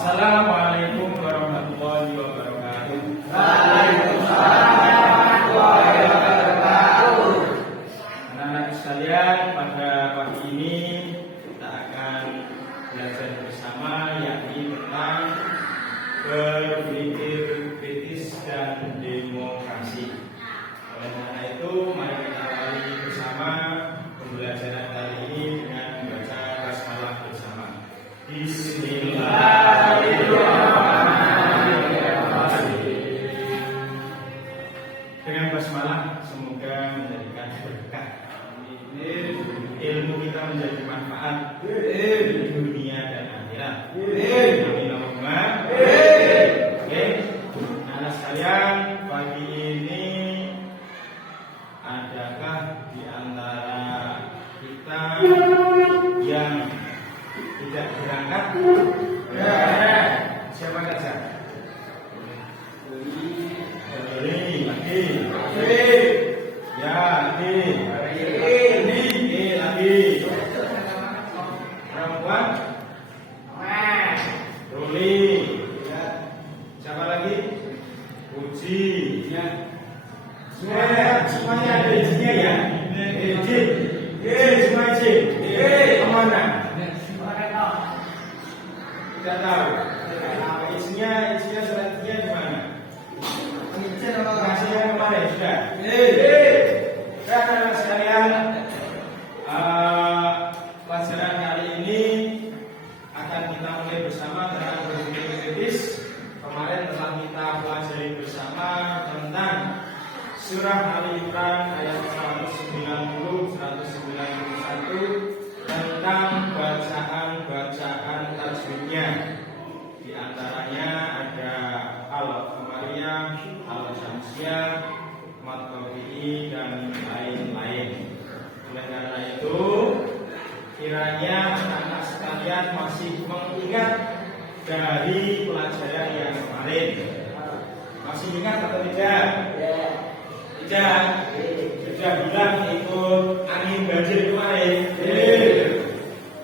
Assalamualaikum warahmatullahi wabarakatuh. Waalaikumsalam warahmatullahi wabarakatuh. Anak-anak sekalian, pada pagi ini kita akan belajar bersama yakni tentang berpikir kritis dan demokrasi. Oleh karena itu, mari kita awali bersama pembelajaran kali ini dengan membaca basmalah bersama. Bismillahirrahmanirrahim. Dengan basmalah semoga menjadikan berkah, ilmu kita menjadi manfaat di dunia dan akhirat. Amin Allahumma. Oke, anak sekalian, pagi ini adakah di antara kita yang tidak berangkat? Siapa saja? Lagi. Ya, lagi. Perempuan? Ruli. Siapa lagi? Uji. Semuanya ada izinnya ya? Izin. Semua izin. Kemana? Tidak tahu. Isinya selanjutnya di mana? Kasih yang kemarin sudah. Dan anak sekalian, pelajaran kali ini akan kita mulai bersama tentang berpikir kritis. Kemarin telah kita pelajari bersama tentang surah Ali Imran ayat 190, 191 tentang bacaan tajwidnya. Di antaranya ada al-qamariyah, al-syamsiyah, mat-tabi'i dan lain-lain. Oleh karena itu, kiranya anak sekalian masih mengingat dari pelajaran yang kemarin. Masih ingat atau tidak? Tidak. Sudah bilang ikut angin banjir kemarin.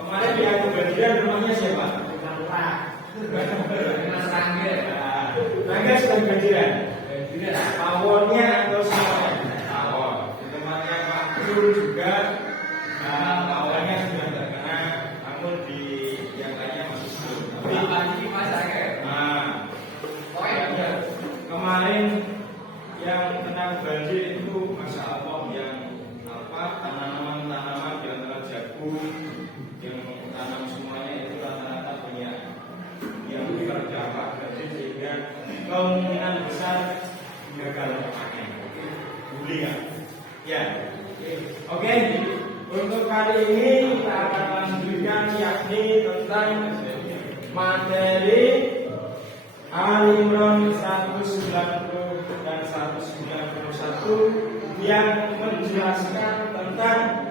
Kemarin di angin banjiran rumahnya siapa? Mas Rangga sudah banjiran. Awalnya atau semuanya? Awal. Di tempatnya Pak Guru juga awalnya sudah terkena, namun di yang lainnya masih belum. Kemarin yang kena banjir itu Masya Allah, yang tanaman-tanaman di antara jagung yang tanam semuanya itu rata-rata banyak yang terdampak banjir, sehingga kemungkinan besar gagal panen. Ya. Oke. Untuk kali ini kita akan lanjutkan yakni tentang materi Ali Imran 190 dan 191 yang menjelaskan tentang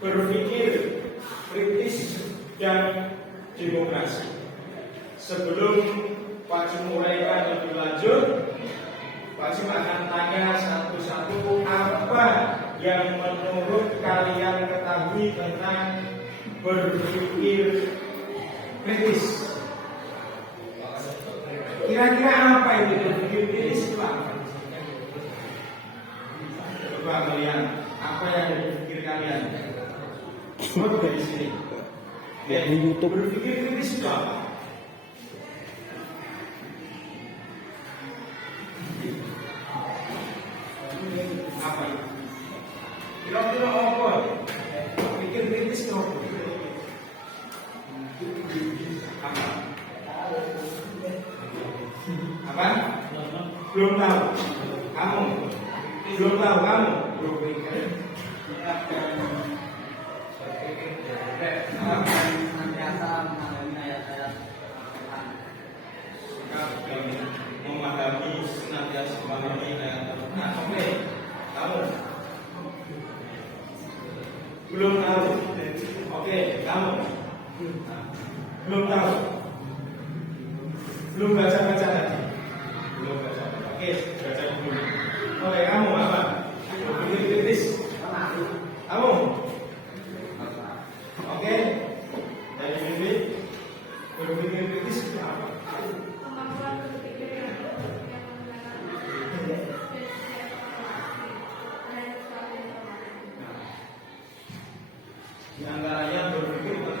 berpikir kritis dan demokrasi. Sebelum Pak Jum mulaikan lebih lanjut, Pak Jum akan tanya satu-satu apa yang menurut kalian ketahui tentang berpikir kritis. Kira-kira apa itu berpikir kritis itu apa? Coba kalian, apa yang ada di pikir kalian? Semua dari sini. Berpikir kritis itu apa? Apa itu? Kira-kira apa? Berpikir kritis itu apa? Apa? Belum tahu. Kamu? Belum tahu kamu? Berpikir. Memahami senantiasa memahami ayat Al-Quran. Oke, kamu belum tahu. Oke, kamu belum tahu. Belum baca-baca tadi. Belum baca. Oke, baca dulu. Oke, kamu apa? Berpikir kritis. Kamu? Oke. Dari Bibi.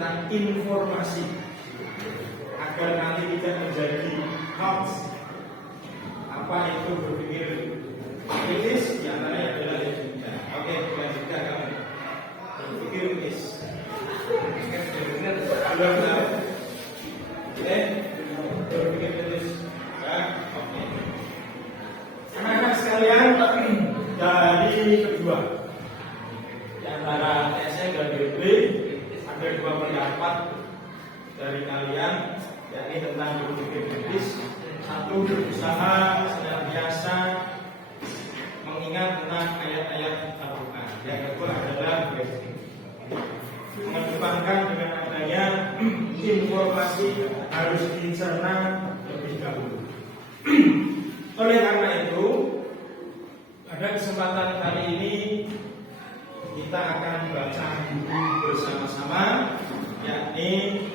tentang informasi agar nanti tidak menjadi hoax. Apa itu berpikir kritis? Di antaranya adalah demikian. Oke, lanjutkan kamu. Berpikir kritis. Belum tahu? Berpikir kritis. Ya, oke. Anak-anak sekalian, dari kedua di antara TSN dan DB ada 2 pendapat dari kalian, yakni tentang berpikir kritis. Satu, berusaha senantiasa mengingat tentang ayat-ayat Al-Quran. Yang kedua adalah mengedepankan dengan adanya informasi harus dicerna lebih dahulu. Oleh karena itu, pada kesempatan kali ini kita akan baca buku bersama-sama, yakni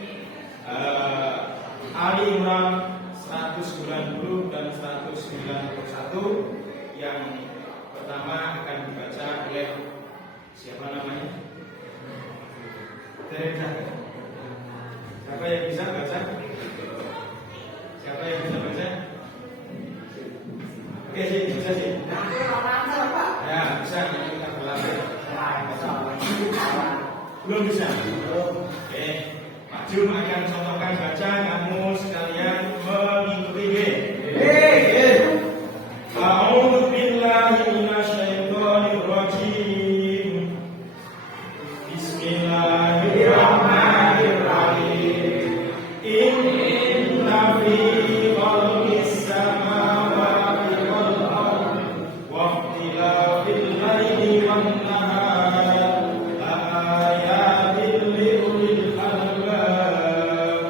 Ali Imran 190 dan 191. Yang pertama akan dibaca oleh siapa namanya? Siapa yang bisa baca? Siapa yang bisa baca? Oke, sih, bisa sih. Ya, bisa. Kita belajar. Belum bisa. Oke, Pak Jum akan contohkan baca, kamu sekalian mengikuti. A'udzu billahi minasyaitonir rajim. Bismillahirrahmanirrahim. Inna fi khalqis samawati wal ardi wa ikhtilafil laili wan nahar laayatin liulil albab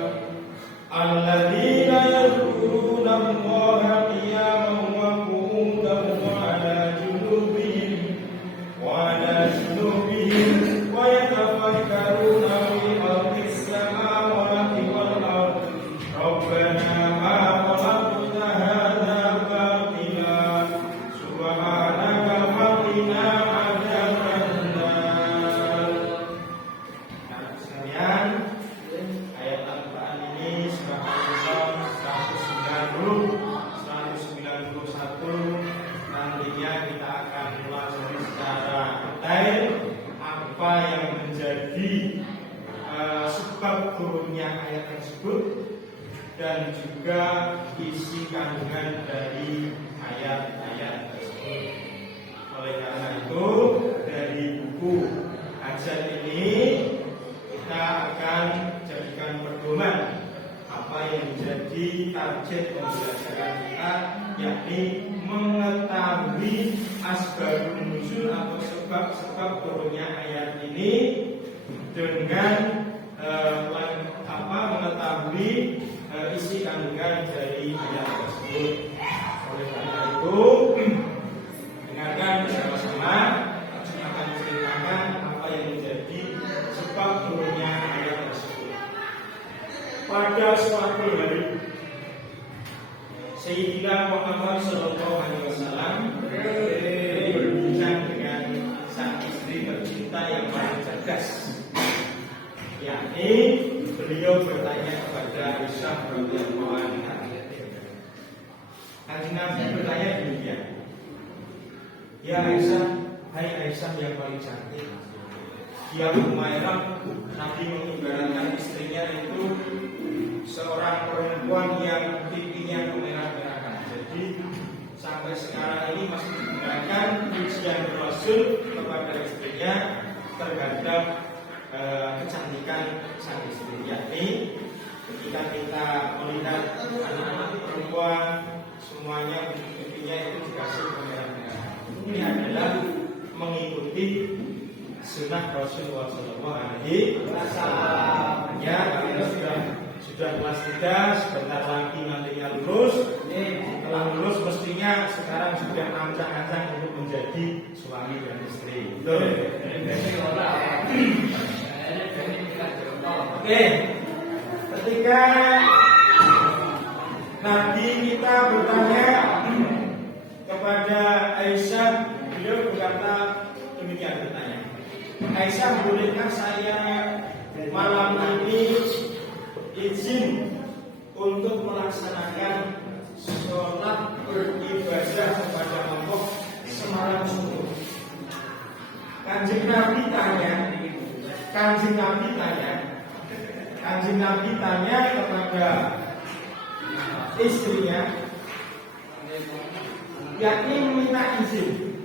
alladzina yadhkuruna Allaha qiyaman wa qu'udan wa 'ala junubihim wa yatafakkaruna fi khalqis samawati wal ardi rabbana ma khalaqta hadza batila subhanaka faqina adzabannar. Anak sekalian, ayat Al-Quran ini surah Al-Imran 191. Nantinya kita akan pelajari secara detail apa yang menjadi sebab turunnya ayat tersebut dan juga isi kandungan dari ayat-ayat tersebut. Oleh karena itu, dari buku kajian ini kita akan jadikan pedoman apa yang menjadi target pembelajaran kita, yakni mengetahui asbabun nuzul atau sebab-sebab turunnya ayat ini dengan mengetahui isi kandungan dari ayat tersebut. Oleh karena itu, dengarkan bersama-sama, akan menceritakan apa yang menjadi sebab turunnya ayat tersebut. Pada suatu hari, Sayyidina Muhammad SAW berbincang dengan sang istri tercinta yang paling cerdas, yakni beliau bertanya kepada Aisyah radhiyallahu anha. Kanjeng Nabi bertanya demikian, ya Aisyah, hai Aisyah yang paling cantik, dia Umairah. Nabi mengibaratkan istrinya itu seorang perempuan yang pipinya kemerah-merahan. Jadi sampai sekarang ini masih digunakan pujian Rasul kepada istrinya terhadap kecantikan sang istri, yakni ketika kita melihat anak-anak perempuan semuanya pipinya itu dikasih kemerah-merahan. Ini adalah mengikuti sunnah Rasulullah SAW. Ya, kita sudah kelas 3, sebentar lagi nantinya lulus. Setelah lulus mestinya sekarang sudah ancang-ancang untuk menjadi suami dan istri. Betul. Oke, ketika Nabi kita bertanya kepada Aisyah, beliau berkata demikian bertanya, Aisyah, bolehkah saya malam ini izin untuk melaksanakan sholat beribadah kepada Allah semalam suntuk. Kanjeng Nabi tanya kepada istrinya, yakni meminta izin,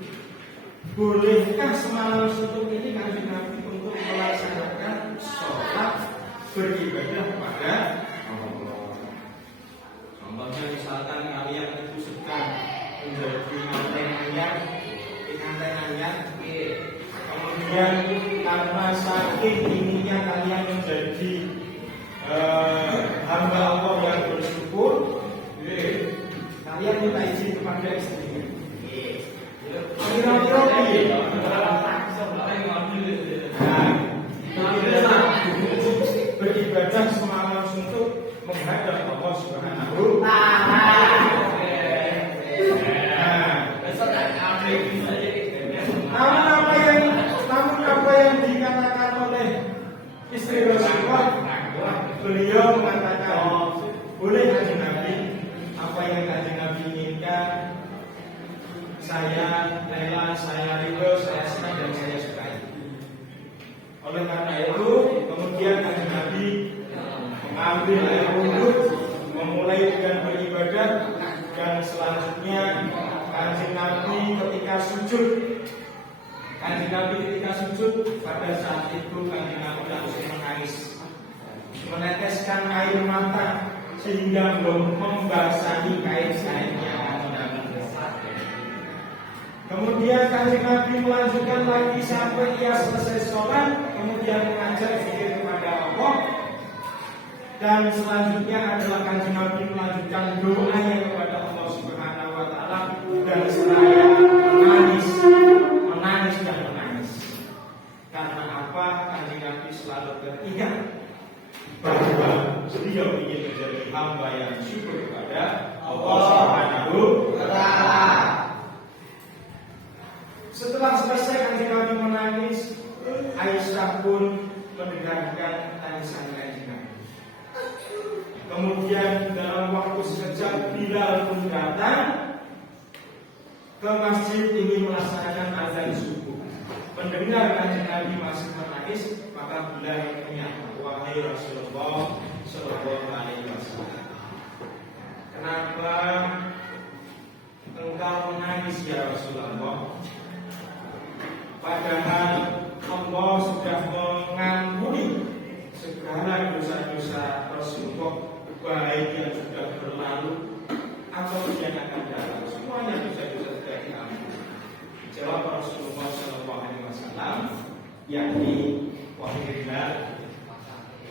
bolehkah semalam suntuk ini Kanjeng Nabi untuk melaksanakan sholat beribadah kepada Allah. Contohnya misalkan kalian itu sedang menjadi pengantin, kemudian karena saking inginnya kalian menjadi hamba Allah yang bersyukur, kalian minta izin kepada istrinya. Beribadah semalam suntuk menghadap Allah Subhanahu wa Ta'ala. Namun apa yang dikatakan oleh istri Rasulullah, beliau mengatakan boleh Kanjeng Nabi, apa yang Kanjeng Nabi inginkan saya rela, saya ridho, saya senang dan saya sukai. Oleh karena itu kemudian Kanjeng Nabi mengambil air wudhu, memulai dengan beribadah, dan selanjutnya Kanjeng Nabi ketika sujud pada saat itu Kanjeng Nabi langsung menangis, meneteskan air mata sehingga belum membasahi kain-kainnya. Kemudian Kanjeng Nabi melanjutkan lagi sampai ia selesai sholat, kemudian mengajak zikir kepada Allah, dan selanjutnya adalah Kanjeng Nabi melanjutkan doanya kepada Allah Subhanahu wa Ta'ala, dan seraya menangis. Karena apa? Kanjeng Nabi selalu teringat bahwa beliau ingin menjadi hamba yang syukur kepada Allah Subhanahu wa Ta'ala. Setelah selesai Kanjeng Nabi menangis, Aisyah pun mendengarkan tangisan Kanjeng Nabi. Kemudian dalam waktu sekejap Bilal pun datang ke masjid ingin melaksanakan azan subuh. Mendengar Kanjeng Nabi masih menangis, maka Bilal menyapa, wahai Rasulullah Sallallahu Alaihi Wasallam, kenapa engkau menangis ya Rasulullah? Padahal Allah sudah mengampuni segala dosa-dosa Rasulullah, baik yang sudah berlalu atau yang akan datang, semuanya dosa-dosa sudah diampuni. Jawab Rasulullah Sallallahu Alaihi Wasallam, yakni wahai Bilal,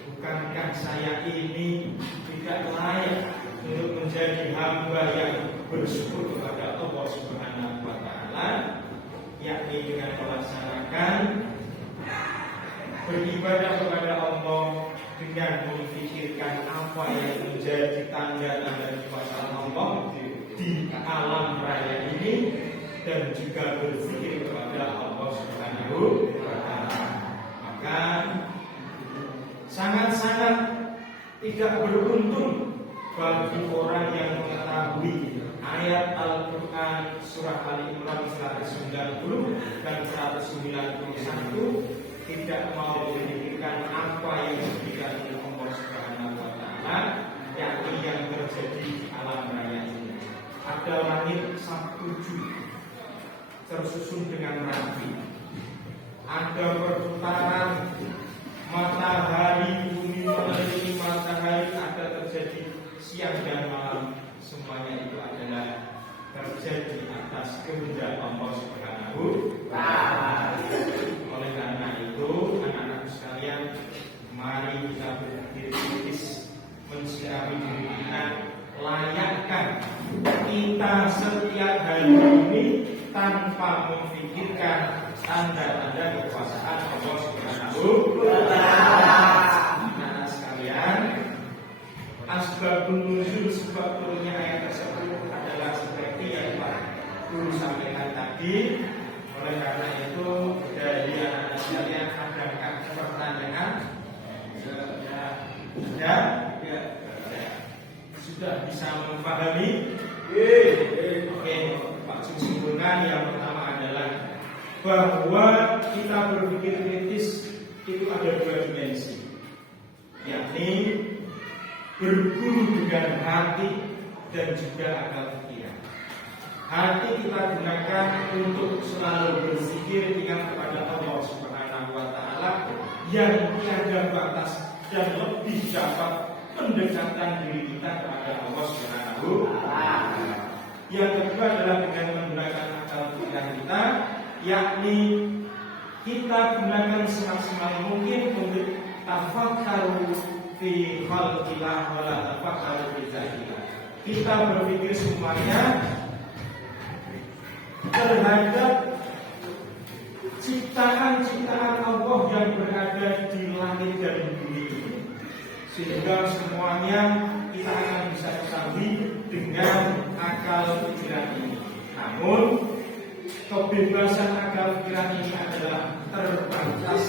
bukankah saya ini tidak layak untuk menjadi hamba yang bersyukur kepada Allah Subhanahu wa Ta'ala, yakni dengan melaksanakan beribadah kepada Allah dengan memikirkan apa yang menjadi tanda-tanda kuasa Allah di alam raya ini, dan juga berzikir kepada Allah Subhanahu wa Ta'ala. Maka sangat-sangat tidak beruntung bagi orang yang mengetahui ayat Al-Quran surah Al-Imran 190 dan 191, tidak mau memikirkan apa yang diberikan oleh Allah Subhanahu wa Ta'ala, yakni yang terjadi di alam raya ini. Ada langit Sabtu tersusun dengan rapi, ada perputaran matahari, bumi mengelilingi matahari, ada terjadi siang dan malam, semuanya itu adalah terjadi atas kehendak Allah Subhanahu wa Ta'ala. Oleh karena itu, anak-anak sekalian, mari kita berpikir kritis, mensiarapi diri kita, layakkan kita setiap hari ini tanpa memikirkan tanda-tanda kekuasaan Allah Subhanahu wa Ta'ala. Anak-anak sekalian, asbabun nuzul, sebab turunnya ayat tersebut adalah seperti yang Pak Guru sampaikan tadi. Oleh karena itu, dari anak-anak sekalian, adakah pertanyaan? saja? Ya. Sudah bisa memahami? Oke, Pak Jum simpulkan. Yang pertama adalah bahwa kita berpikir kritis itu ada dua dimensi, yakni berguru dengan hati dan juga akal pikiran. Hati kita gunakan untuk selalu berzikir, ingat kepada Allah Subhanahu wa Ta'ala yang tiada batas dan lebih dapat mendekatkan diri kita kepada Allah Subhanahu wa Ta'ala. Yang kedua adalah dengan menggunakan akal pikiran kita, yakni kita gunakan semaksimal mungkin untuk tafakkaru fi khalqillah wa la tafakkaru fi zatillah. Kita berpikir semuanya terhadap ciptaan-ciptaan Allah yang berada di langit dan bumi ini, sehingga semuanya kita akan bisa ketahui dengan akal pikiran ini. Namun kebebasan akal pikiran ini adalah terbatas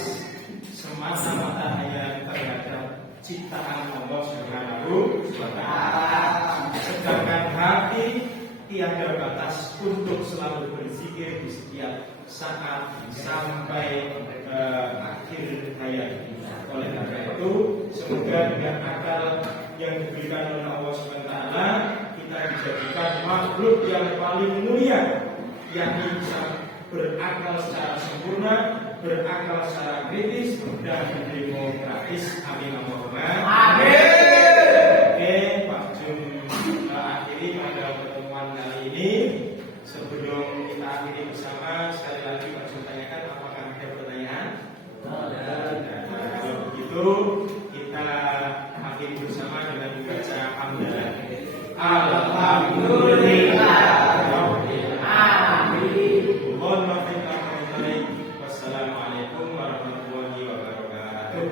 semata-mata hanya terhadap ciptaan Allah Subhanahu wa Ta'ala. Sedangkan hati tiada batas untuk selalu berzikir di setiap saat sampai akhir hayat kita. Oleh karena itu, semoga dengan akal yang diberikan oleh Allah Subhanahu wa Ta'ala kita dijadikan makhluk yang paling mulia, yakni bisa berakal secara sempurna, berakal secara kritis dan demokratis. Amin Allahumma amin. Oke, Pak Jum akhiri pada pertemuan kali ini. Sebelum kita akhiri bersama, sekali lagi Pak Jum tanyakan apakah ada pertanyaan? Kalau begitu kita akhiri bersama dengan membaca hamdalah. Alhamdulillah. Wassalamualaikum warahmatullahi wabarakatuh.